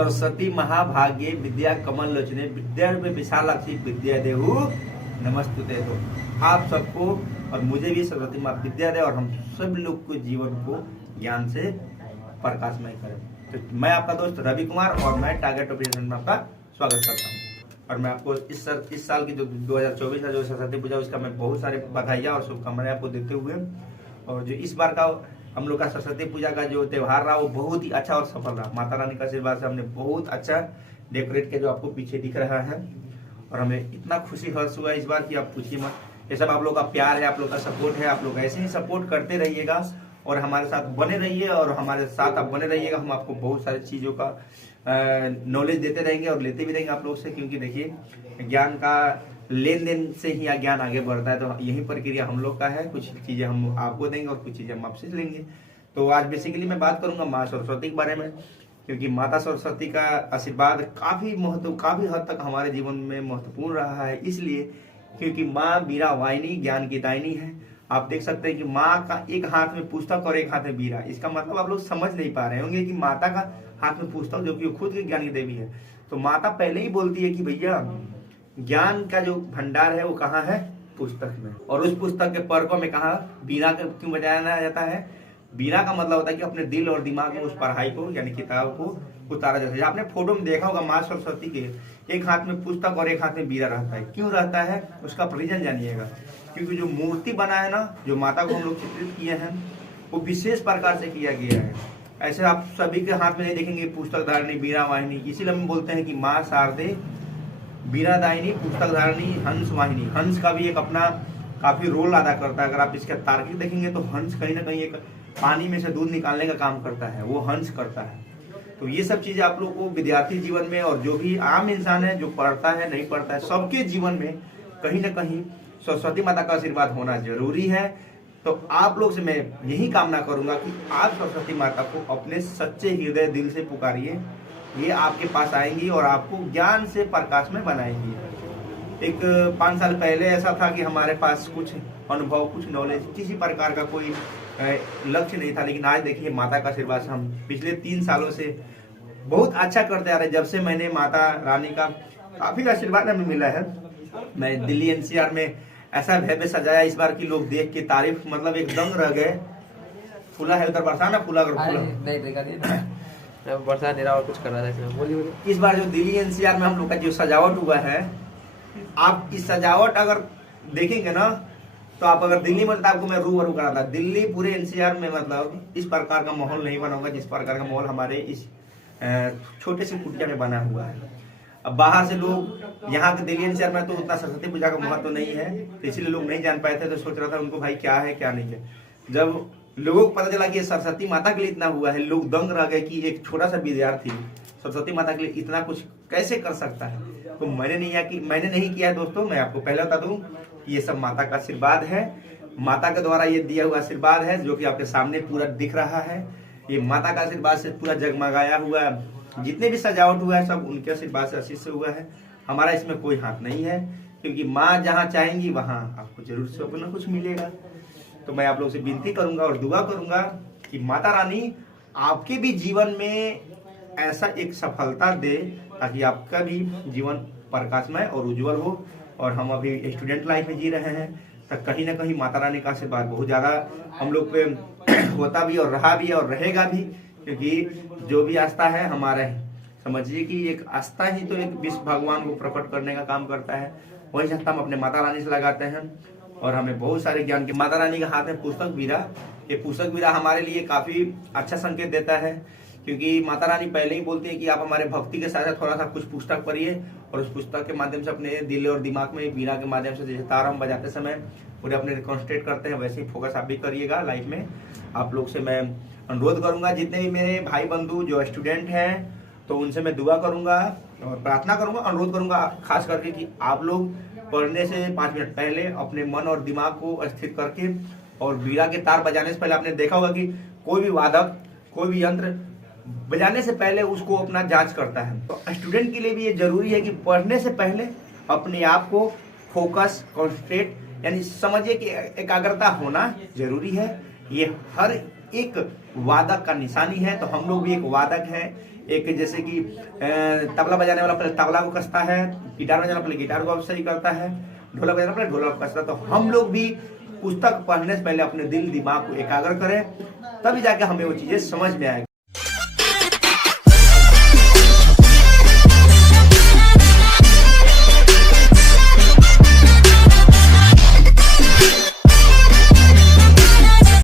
सरस्वती महाभाग्ये विद्या कमल लोचने विद्यारूपे विशालाक्षी विद्या देहु नमस्तुते। तो आप सबको और मुझे भी सरस्वती माँ विद्या दे और हम सब लोग को जीवन को ज्ञान से प्रकाशमय करें। तो मैं आपका दोस्त रवि कुमार और मैं टारगेट ऑपरेशन में आपका स्वागत करता हूँ। और मैं आपको इस साल की जो 2024 है जो सरस्वती पूजा उसका मैं बहुत सारे बधाइयाँ और शुभकामनाएं आपको देते हुए और जो इस बार का हम लोग का सरस्वती पूजा का जो त्यौहार रहा वो बहुत ही अच्छा और सफल रहा। माता रानी का आशीर्वाद से हमने बहुत अच्छा डेकोरेट किया जो आपको पीछे दिख रहा है और हमें इतना खुशी हर्ष हुआ इस बार कि आप पूछिए मत। ये सब आप लोग का प्यार है, आप लोग का सपोर्ट है। आप लोग ऐसे ही सपोर्ट करते रहिएगा और हमारे साथ बने रहिए और हमारे साथ आप बने रहिएगा। हम आपको बहुत सारी चीज़ों का नॉलेज देते रहेंगे और लेते भी रहेंगे आप लोग से, क्योंकि देखिए ज्ञान का लेन देन से ही ज्ञान आगे बढ़ता है। तो यही प्रक्रिया हम लोग का है। कुछ चीज़ें हम आपको देंगे और कुछ चीज़ें हम आपसे लेंगे। तो आज बेसिकली मैं बात करूंगा माँ सरस्वती के बारे में, क्योंकि माता सरस्वती का आशीर्वाद काफ़ी हद तक हमारे जीवन में महत्वपूर्ण रहा है। इसलिए क्योंकि माँ बीरा वाहिनी ज्ञान की दायनी है। आप देख सकते हैं कि माँ का एक हाथ में पुस्तक और एक हाथ में बीरा। इसका मतलब आप लोग समझ नहीं पा रहे होंगे कि माता का हाथ में पुस्तक जो कि वो खुद की ज्ञान की देवी है। तो माता पहले ही बोलती है कि भैया ज्ञान का जो भंडार है वो कहाँ है? पुस्तक में। और उस पुस्तक के पर्कों में कहा बीना क्यों बजाया जाता है? बीना का मतलब होता है कि अपने दिल और दिमाग में उस पढ़ाई को यानी किताब को उतारा जाता है। आपने फोटो में देखा होगा माँ सरस्वती के एक हाथ में पुस्तक और एक हाथ में बीरा रहता है। क्यों रहता है उसका रीजन जानिएगा। क्योंकि जो मूर्ति बना है ना, जो माता को हम लोग चित्रित किए हैं वो विशेष प्रकार से किया गया है। ऐसे आप सभी के हाथ में नहीं देखेंगे पुस्तक धारणी बीरा वाहिनी। इसीलिए हम बोलते हैं कि माँ शारदे बीरा दायिनी पुस्तक धारणी हंस वाहिनी। हंस का भी एक अपना काफी रोल अदा करता है। अगर आप इसका तार्किक देखेंगे तो हंस कहीं ना कहीं एक पानी में से दूध निकालने का काम करता है, वो हंस करता है। तो ये सब चीजें आप लोग को विद्यार्थी जीवन में और जो भी आम इंसान है जो पढ़ता है नहीं पढ़ता है सबके जीवन में कहीं ना कहीं सरस्वती माता का आशीर्वाद होना जरूरी है। तो आप लोग से मैं यही कामना करूंगा कि आप सरस्वती माता को अपने सच्चे हृदय दिल से पुकारिए। ये आपके पास आएंगी और आपको ज्ञान से प्रकाश में बनाएंगी। एक 5 साल पहले ऐसा था कि हमारे पास कुछ अनुभव कुछ नॉलेज किसी प्रकार का कोई लक्ष्य नहीं था, लेकिन आज देखिए माता का आशीर्वाद हम पिछले 3 सालों से बहुत अच्छा करते आ रहे हैं। जब से मैंने माता रानी का काफी आशीर्वाद हमें मिला है। मैं दिल्ली एनसीआर में ऐसा भव्य सजाया इस बार की लोग देख के तारीफ मतलब एकदम रह गए। फूला है उधर बरसा ना फूला कर फूला नहीं देखा नहीं बरसा नहीं रहा और कुछ कर रहा था इसमें। बोलिए इस बार जो दिल्ली एनसीआर में हम लोग का जो सजावट हुआ है, आप इस सजावट अगर देखेंगे ना तो आप अगर दिल्ली में आपको मैं रूबरू करा था। दिल्ली पूरे एनसीआर में मतलब इस प्रकार का माहौल नहीं बना होगा जिस प्रकार का माहौल हमारे इस छोटे से कुटिया में बना हुआ है। अब बाहर से लोग यहाँ के दिल्ली एनसीआर में तो उतना सरस्वती पूजा का महत्व तो नहीं है, तो इसीलिए लोग नहीं जान पाए थे। तो सोच रहा था उनको भाई क्या है क्या नहीं है। जब लोगों को पता चला कि सरस्वती माता के लिए इतना हुआ है, लोग दंग रह गए कि एक छोटा सा विद्यार्थी सरस्वती माता के लिए इतना कुछ कैसे कर सकता है। तो मैंने नहीं किया है दोस्तों। मैं आपको पहले बता दूं कि ये सब माता का आशीर्वाद है। माता के द्वारा ये दिया हुआ आशीर्वाद है जो कि आपके सामने पूरा दिख रहा है। ये माता का आशीर्वाद से पूरा जगमगाया हुआ जितने भी सजावट हुआ है सब उनके आशीर्वाद से आशीष से हुआ है। हमारा इसमें कोई हाथ नहीं है, क्योंकि माँ जहाँ चाहेंगी वहाँ आपको जरूर से अपना कुछ मिलेगा। तो मैं आप लोग से विनती करूंगा और दुआ करूंगा कि माता रानी आपके भी जीवन में ऐसा एक सफलता दे ताकि आपका भी जीवन प्रकाशमय और उज्जवल हो। और हम अभी स्टूडेंट लाइफ में जी रहे हैं, तो कहीं ना कहीं माता रानी का आशीर्वाद बहुत ज़्यादा हम लोग पे होता भी और रहा भी और रहेगा भी। क्योंकि जो भी आस्था है हमारे समझिए कि एक आस्था ही तो एक विश्व भगवान को प्रकट करने का काम करता है। वही आस्था हम अपने माता रानी से लगाते हैं और हमें बहुत सारे ज्ञान के माता रानी के हाथ में पुस्तक बीरा। ये पुस्तक बीरा हमारे लिए काफी अच्छा संकेत देता है, क्योंकि माता रानी पहले ही बोलती है कि आप हमारे भक्ति के साथ साथ थोड़ा सा कुछ पुस्तक पढ़िए और उस पुस्तक के माध्यम से अपने दिल और दिमाग में बीरा के माध्यम से जैसे तार हम बजाते समय पूरे अपने कॉन्सेंट्रेट करते हैं वैसे ही फोकस आप भी करिएगा लाइफ में। आप लोग से मैं अनुरोध करूंगा जितने भी मेरे भाई बंधु जो स्टूडेंट हैं तो उनसे मैं दुआ करूंगा और प्रार्थना करूंगा, अनुरोध करूंगा खास करके कि आप लोग पढ़ने से 5 मिनट पहले अपने मन और दिमाग को स्थिर करके और बीड़ा के तार बजाने से पहले आपने देखा होगा कि कोई भी वादक कोई भी यंत्र बजाने से पहले उसको अपना जांच करता है। तो स्टूडेंट के लिए भी ये जरूरी है कि पढ़ने से पहले अपने आप को फोकस कॉन्सेंट्रेट यानी समझिए कि एकाग्रता होना जरूरी है। ये हर एक वादक का निशानी है। तो हम लोग भी एक वादक हैं, एक जैसे कि तबला बजाने वाला पहले तबला को कसता है, गिटार बजाने पहले गिटार को सही करता है, ढोलक बजाने पहले ढोलक को कसता है। तो हम लोग भी पुस्तक पढ़ने से पहले अपने दिल दिमाग को एकाग्र करें, तभी जाके हमें वो चीजें समझ में आएगी।